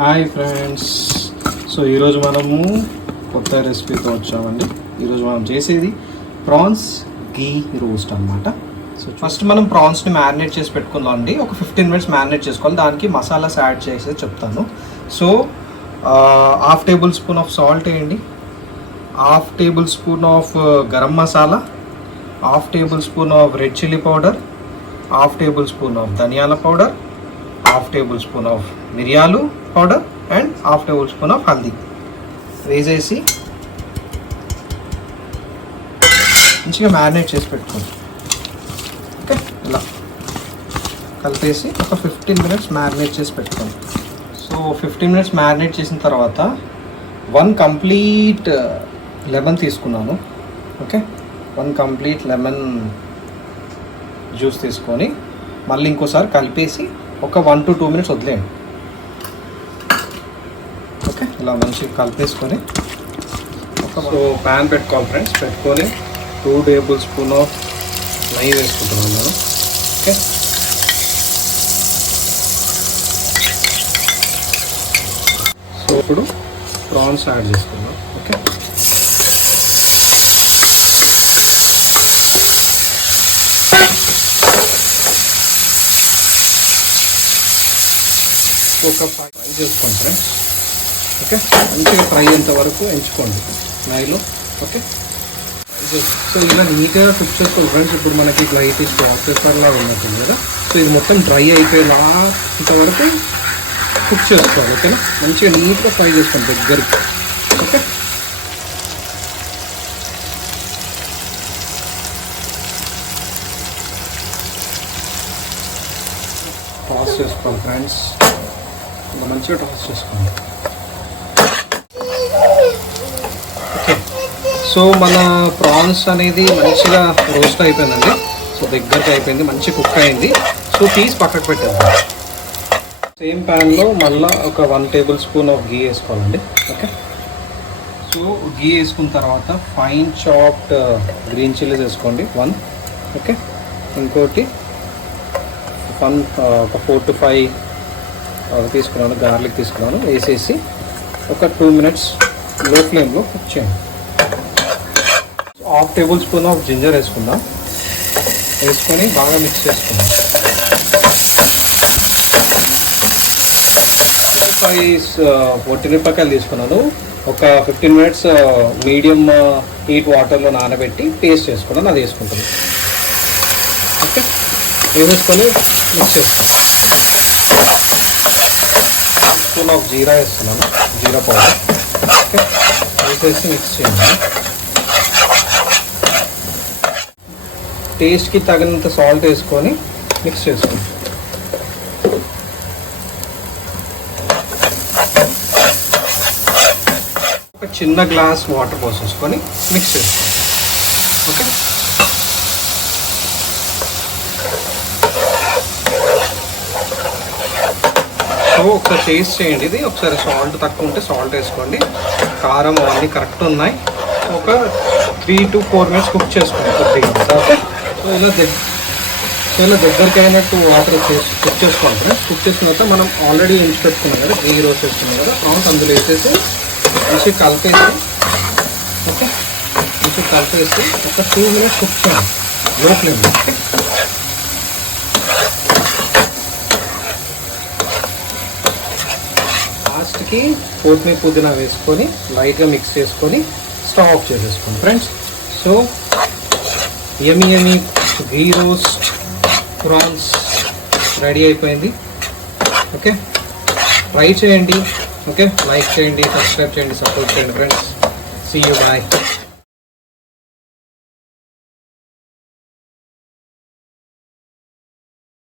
Hi friends. So ఈరోజు మనము కొత్త రెసిపీతో వచ్చామండి. ఈరోజు మనం చేసేది ప్రాన్స్ గీ రోస్ట్ అనమాట. సో ఫస్ట్ మనం ప్రాన్స్ని మ్యారినేట్ చేసి పెట్టుకుందాం అండి. ఒక 15 minutes మ్యారినేట్ చేసుకోవాలి. దానికి మసాలాస్ యాడ్ చేసి చెప్తాను. సో 1/2 tablespoon ఆఫ్ సాల్ట్ వేయండి, 1/2 tablespoon of garam masala, 1/2 tablespoon of red chilli powder, 1/2 tablespoon of ధనియాల పౌడర్, 1/2 tablespoon ఆఫ్ మిరియాలు powder and 1/2 tablespoon of haldi వేసేసి మంచిగా మ్యారినేట్ చేసి పెట్టుకోండి. ఓకే, ఇలా కలిపేసి ఒక 15 minutes మ్యారినేట్ చేసి పెట్టుకోండి. సో 15 minutes మ్యారినేట్ చేసిన తర్వాత 1 complete లెమన్ తీసుకున్నాను. ఓకే, 1 complete లెమన్ జ్యూస్ తీసుకొని మళ్ళీ ఇంకోసారి కలిపేసి ఒక 1 to 2 minutes వదిలేయండి. ఓకే, ఇలా మంచిగా కలిపేసుకొని సో ప్యాన్ పెట్టుకోవాలి ఫ్రెండ్స్. పెట్టుకొని 2 tablespoon ఆఫ్ నెయ్యి వేసుకుంటున్నాను నేను. ఓకే, సో ఇప్పుడు ప్రాన్స్ యాడ్ చేసుకుందాం. ఓకే, ఒక ఫ్రై చేసుకోండి ఫ్రెండ్స్. ఓకే, మంచిగా ఫ్రై అయ్యేంత వరకు ఎంచుకోండి నెయ్యిలో. ఓకే, సో ఇలా నీట్గా కుక్ చేసుకోండి ఫ్రెండ్స్. ఇప్పుడు మనకి ఇట్లా పేపర్లా ఉన్నట్టుంది కదా. సో ఇది మొత్తం డ్రై అయిపోయేలా ఇంతవరకు కుక్ చేసుకోవాలి. ఓకేనా, మంచిగా నీట్గా ఫ్రై చేసుకోండి దగ్గరికి. ఓకే, టాస్ చేసుకోవాలి ఫ్రెండ్స్. ఇంకా మంచిగా టాస్ చేసుకోండి. ఓకే, సో మన ప్రాన్స్ అనేది మంచిగా రోస్ట్ అయిపోయిందండి. సో దగ్గరికి అయిపోయింది, మంచి కుక్ అయింది. సో తీసి పక్కకు పెట్టేద్దాం. సేమ్ ప్యాన్లో మళ్ళీ ఒక 1 tablespoon ఆఫ్ గీ వేసుకోవాలండి. ఓకే, సో గీ వేసుకున్న తర్వాత ఫైన్ చాప్డ్ గ్రీన్ చిల్లీస్ వేసుకోండి 1. ఓకే, ఇంకోటి ఒక 4 to 5 తీసుకున్నాను, గార్లిక్ తీసుకున్నాను. వేసేసి ఒక 2 minutes లో ఫ్లేమ్లో కుక్ చేయండి. 1/2 tablespoon ఆఫ్ జింజర్ వేసుకుందాం. వేసుకొని బాగా మిక్స్ చేసుకుందాం. 5 పొట్టిమిరపకాయలు తీసుకున్నాను. ఒక 15 minutes మీడియం హీట్ వాటర్లో నానబెట్టి పేస్ట్ చేసుకున్నాను, అది వేసుకుంటాను. ఓకే, వేసుకొని మిక్స్ చేసుకుంటాను. స్పూన్ ఆఫ్ జీరా వేస్తున్నాను, జీరా పౌడర్. ఓకే, వేసేసి మిక్స్ చేయండి. టేస్ట్కి తగినంత సాల్ట్ వేసుకొని మిక్స్ చేసుకోండి. ఒక చిన్న గ్లాస్ వాటర్ పోసేసుకొని మిక్స్ చేసుకోండి. ఓకే, సో ఒకసారి టేస్ట్ చేయండి. ఇది ఒకసారి సాల్ట్ తక్కువ ఉంటే సాల్ట్ వేసుకోండి. కారం అవన్నీ కరెక్ట్ ఉన్నాయి. ఒక 3 to 4 minutes కుక్ చేసుకోండి కొద్దిగా. ఓకే, సో ఇలా దగ్గరికి అయినట్టు వాటర్ కుక్ చేసుకోవాలి ఫ్రెండ్స్. కుక్ చేసిన తర్వాత మనం ఆల్రెడీ ఎంచి పెట్టుకున్నాం కదా, గీ రోస్ట్ వేసుకున్నాం కదా, ప్రాన్స్ అందులో వేసేసి మంచిగా కలిపేసి. ఓకే, మంచిగా కలిపేసి ఒక 2 minutes కుక్ చేయాలి లో ఫ్లేమ్లో. ఓకే, లాస్ట్కి కొత్తిమీర పుదీనా వేసుకొని లైట్గా మిక్స్ చేసుకొని స్టవ్ ఆఫ్ చేసేసుకోండి friends. So yummy ghee roast prawns ready అయిపోయింది. ఓకే, ట్రై చేయండి. ఓకే, లైక్ చేయండి, సబ్స్క్రైబ్ చేయండి, సపోర్ట్ చేయండి ఫ్రెండ్స్. See you, bye.